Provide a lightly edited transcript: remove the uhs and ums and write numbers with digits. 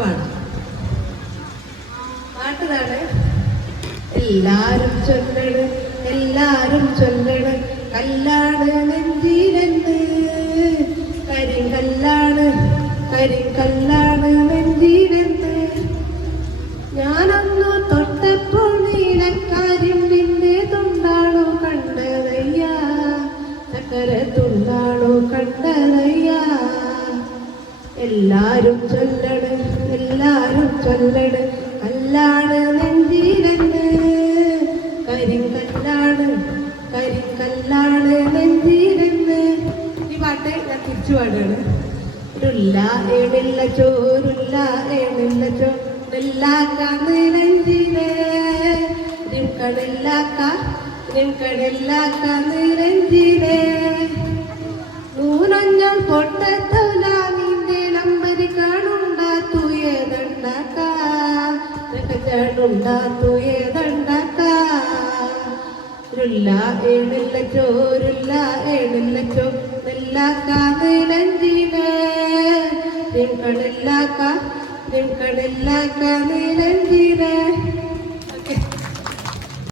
പാടാം. പാട്ടതാണ്. എല്ലാരും ചൊല്ലണ്, എല്ലാരും ചൊല്ലണ്, കല്ലാണ് നെഞ്ചിലെന്ന്, കരിങ്കല്ലാണ്, കരിങ്കല്ലാണ് നെഞ്ചിലെന്ന്. ഞാനൊന്നു തൊട്ടപ്പോൾ നീലക്കരിമ്പിന്റെ തുണ്ടാണോ കണ്ടതയ്യ, ചക്കര തുണ്ടാണോ കണ്ടതയ്യ. എല്ലാരും ചൊല്ലണ്, എല്ലാരും ചൊല്ലണ്, കല്ലാണ് നെഞ്ചിലെന്ന്, കരിങ്കല്ലാണ്, കരിങ്കല്ലാണ് നെഞ്ചിലെന്ന്. ഈ പാട്ട് ഞാൻ തിരിച്ചു പാടുകയാണ്. രുല്ല ഏണില്ല ചോരുല്ല ഏണില്ല ചോ നെല്ലാക്കാന്ന് നെഞ്ചിലേ, നിൻകടല്ലാക്ക നിൻകടല്ലാക്കാന്ന് നെഞ്ചിലേ. നൂനഞ്ഞൾ പൊട്ടത്തല നിന്റെ നമ്പരി കാണുണ്ടാത്തുയേതണ്ടാക്ക, ചാടുണ്ടാത്തുയേതണ്ടാക്ക. രുല്ല ഏണില്ല ചോരുല്ല ഏണില്ല ചോ നെല്ലാക്കാന്ന് നെഞ്ചിലേ, നിൻകടല്ലാക്ക നിൻകടല്ലാക്കാന്ന് നെഞ്ചിലേ.